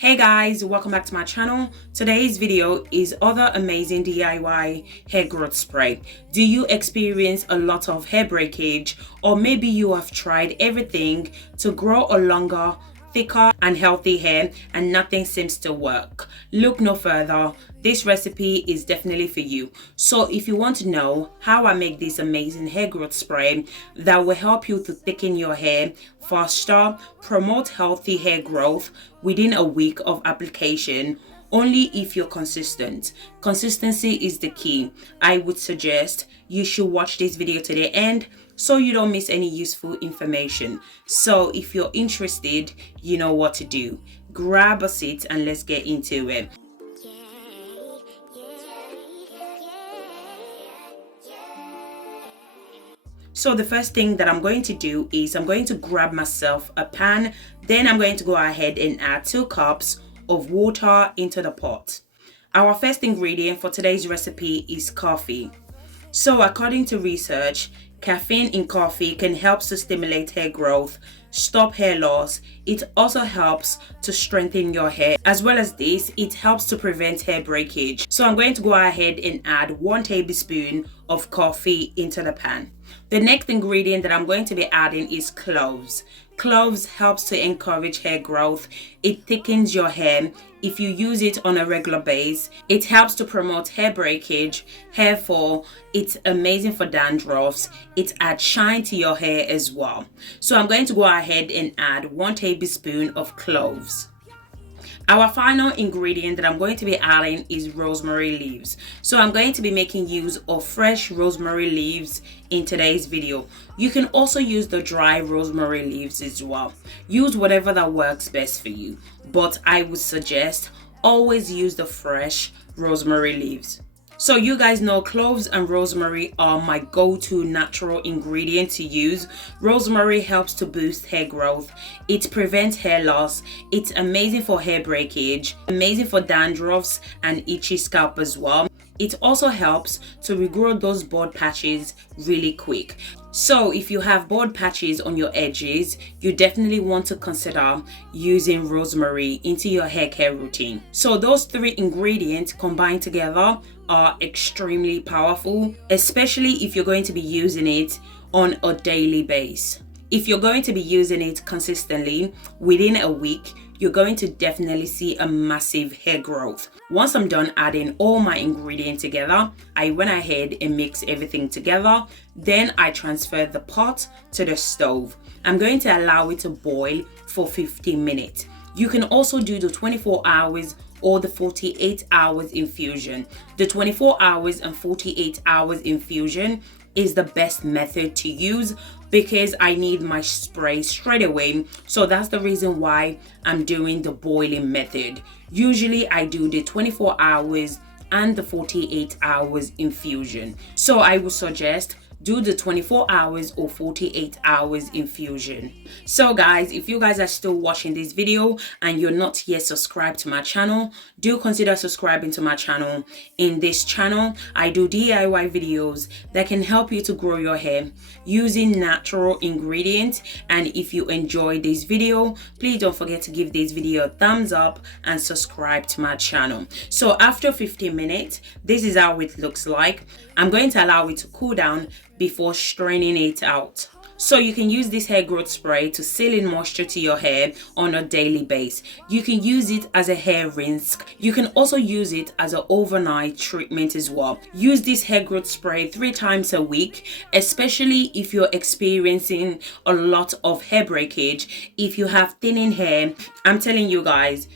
Hey guys, welcome back to my channel. Today's video is other amazing DIY hair growth spray. Do you experience a lot of hair breakage, or maybe you have tried everything to grow a longer, thicker and healthy hair and nothing seems to work? Look no further. This recipe is definitely for you. So if you want to know how I make this amazing hair growth spray that will help you to thicken your hair faster, promote healthy hair growth within a week of application, only if you're consistent. Consistency is the key. I would suggest you should watch this video to the end so you don't miss any useful information. So if you're interested, you know what to do. Grab a seat and let's get into it. So the first thing that I'm going to do is I'm going to grab myself a pan. Then I'm going to go ahead and add 2 cups of water into the pot. Our first ingredient for today's recipe is coffee. So according to research, caffeine in coffee can help to stimulate hair growth, stop hair loss. It also helps to strengthen your hair. As well as this, it helps to prevent hair breakage. So I'm going to go ahead and add 1 tablespoon of coffee into the pan. The next ingredient that I'm going to be adding is cloves. Cloves helps to encourage hair growth. It thickens your hair. If you use it on a regular basis, it helps to promote hair breakage, hair fall. It's amazing for dandruffs. It adds shine to your hair as well. So I'm going to go ahead and add 1 tablespoon of cloves. Our final ingredient that I'm going to be adding is rosemary leaves. So I'm going to be making use of fresh rosemary leaves in today's video. You can also use the dry rosemary leaves as well. Use whatever that works best for you, but I would suggest always use the fresh rosemary leaves. So you guys know cloves and rosemary are my go-to natural ingredient to use. Rosemary helps to boost hair growth. It prevents hair loss. It's amazing for hair breakage, amazing for dandruffs and itchy scalp as well. It also helps to regrow those bald patches really quick. So if you have bald patches on your edges, you definitely want to consider using rosemary into your hair care routine. So those 3 ingredients combined together are extremely powerful, especially if you're going to be using it on a daily basis. If you're going to be using it consistently within a week, you're going to definitely see a massive hair growth. Once I'm done adding all my ingredients together, I went ahead and mixed everything together. Then I transferred the pot to the stove. I'm going to allow it to boil for 15 minutes. You can also do the 24 hours or the 48 hours infusion. The 24 hours and 48 hours infusion is the best method to use because I need my spray straight away. So that's the reason why I'm doing the boiling method. Usually I do the 24 hours and the 48 hours infusion. So I would suggest do the 24 hours or 48 hours infusion. So guys, if you guys are still watching this video and you're not yet subscribed to my channel, do consider subscribing to my channel. In this channel, I do DIY videos that can help you to grow your hair using natural ingredients. And if you enjoy this video, please don't forget to give this video a thumbs up and subscribe to my channel. So after 15 minutes, this is how it looks like. I'm going to allow it to cool down before straining it out. So you can use this hair growth spray to seal in moisture to your hair on a daily basis. You can use it as a hair rinse. You can also use it as an overnight treatment as well. Use this hair growth spray 3 times a week, especially if you're experiencing a lot of hair breakage. If you have thinning hair, I'm telling you guys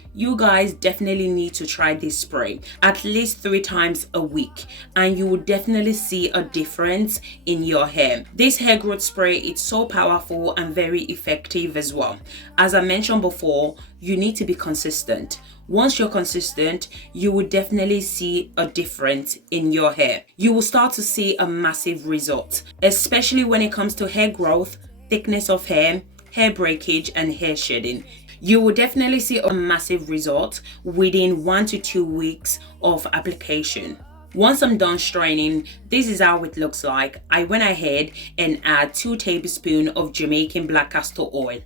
definitely need to try this spray at least 3 times a week, and you will definitely see a difference in your hair. This hair growth spray, it's so powerful and very effective as well. As I mentioned before, you need to be consistent. Once you're consistent, you will definitely see a difference in your hair. You will start to see a massive result, especially when it comes to hair growth, thickness of hair, hair breakage and hair shedding. You will definitely see a massive result within 1 to 2 weeks of application. Once I'm done straining, this is how it looks like. I went ahead and add 2 tablespoons of Jamaican black castor oil.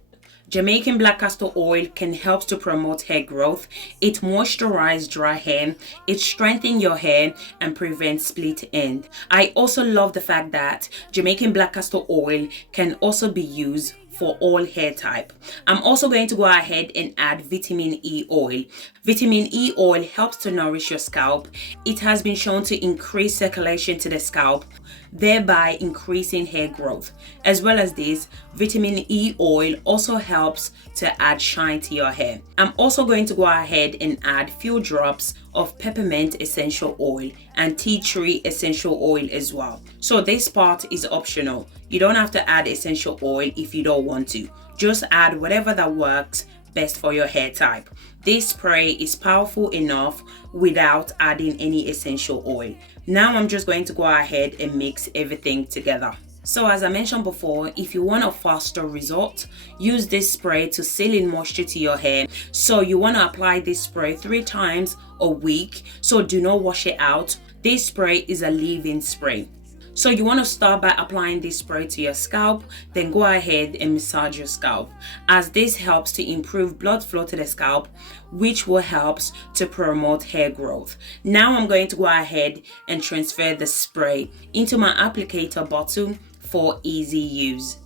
Jamaican black castor oil can help to promote hair growth. It moisturizes dry hair, it strengthens your hair and prevents split end. I also love the fact that Jamaican black castor oil can also be used for all hair type. I'm also going to go ahead and add vitamin E oil. Vitamin E oil helps to nourish your scalp. It has been shown to increase circulation to the scalp, thereby increasing hair growth. As well as this, vitamin E oil also helps to add shine to your hair. I'm also going to go ahead and add few drops of peppermint essential oil and tea tree essential oil as well. So this part is optional. You don't have to add essential oil if you don't want to. Just add whatever that works best for your hair type. This spray is powerful enough without adding any essential oil. Now I'm just going to go ahead and mix everything together. So as I mentioned before, if you want a faster result, use this spray to seal in moisture to your hair. So you want to apply this spray 3 times a week, so do not wash it out. This spray is a leave-in spray. So you want to start by applying this spray to your scalp, then go ahead and massage your scalp, as this helps to improve blood flow to the scalp, which will help to promote hair growth. Now I'm going to go ahead and transfer the spray into my applicator bottle for easy use.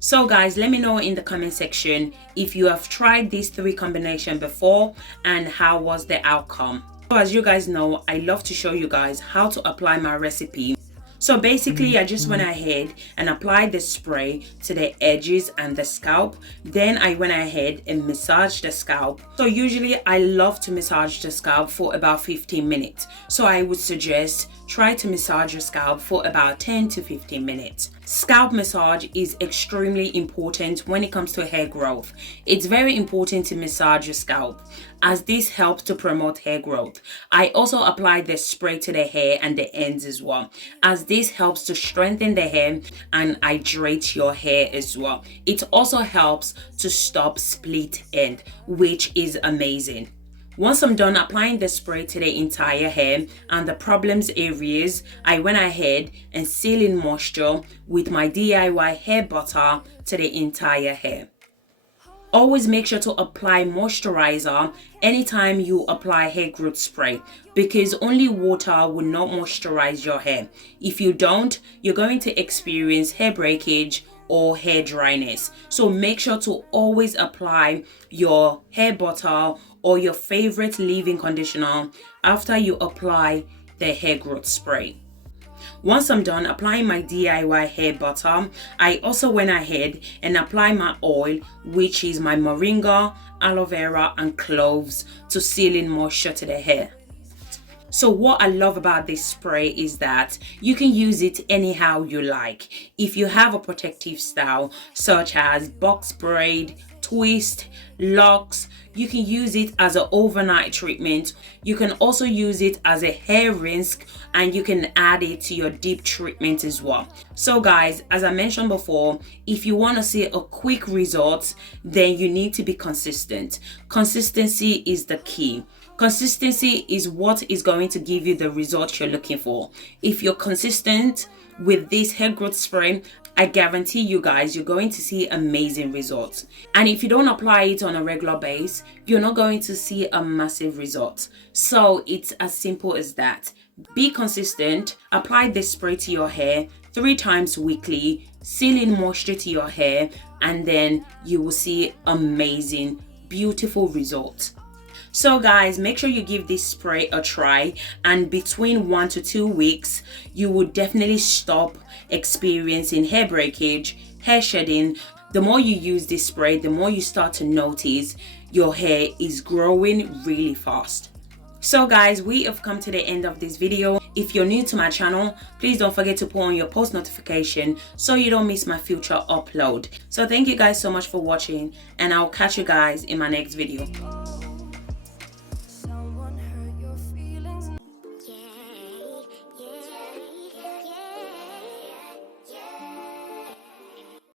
So guys, let me know in the comment section if you have tried these 3 combinations before and how was the outcome. So as you guys know, I love to show you guys how to apply my recipe. So basically, I just went ahead and applied the spray to the edges and the scalp. Then I went ahead and massaged the scalp. So usually I love to massage the scalp for about 15 minutes. So I would suggest try to massage your scalp for about 10 to 15 minutes. Scalp massage is extremely important when it comes to hair growth. It's very important to massage your scalp, as this helps to promote hair growth. I also apply the spray to the hair and the ends as well, as this helps to strengthen the hair and hydrate your hair as well. It also helps to stop split end, which is amazing. Once I'm done applying the spray to the entire hair and the problems areas, I went ahead and seal in moisture with my DIY hair butter to the entire hair. Always make sure to apply moisturizer anytime you apply hair growth spray, because only water will not moisturize your hair. If you don't, you're going to experience hair breakage or hair dryness. So make sure to always apply your hair butter or your favorite leave-in conditioner after you apply the hair growth spray. Once I'm done applying my DIY hair butter, I also went ahead and applied my oil, which is my moringa, aloe vera and cloves, to seal in moisture to the hair. So what I love about this spray is that you can use it anyhow you like. If you have a protective style such as box braid, twist, locks, you can use it as an overnight treatment. You can also use it as a hair rinse, and you can add it to your deep treatment as well. So guys, as I mentioned before, if you want to see a quick result, then you need to be consistent. Consistency is the key. Consistency is what is going to give you the results you're looking for. If you're consistent with this hair growth spray, I guarantee you guys, you're going to see amazing results. And if you don't apply it on a regular basis, you're not going to see a massive result. So it's as simple as that. Be consistent, apply this spray to your hair 3 times weekly, seal in moisture to your hair, and then you will see amazing, beautiful results. So guys, make sure you give this spray a try, and between 1 to 2 weeks, you will definitely stop experiencing hair breakage, hair shedding. The more you use this spray, the more you start to notice your hair is growing really fast. So guys, we have come to the end of this video. If you're new to my channel, please don't forget to put on your post notification so you don't miss my future upload. So thank you guys so much for watching, and I'll catch you guys in my next video.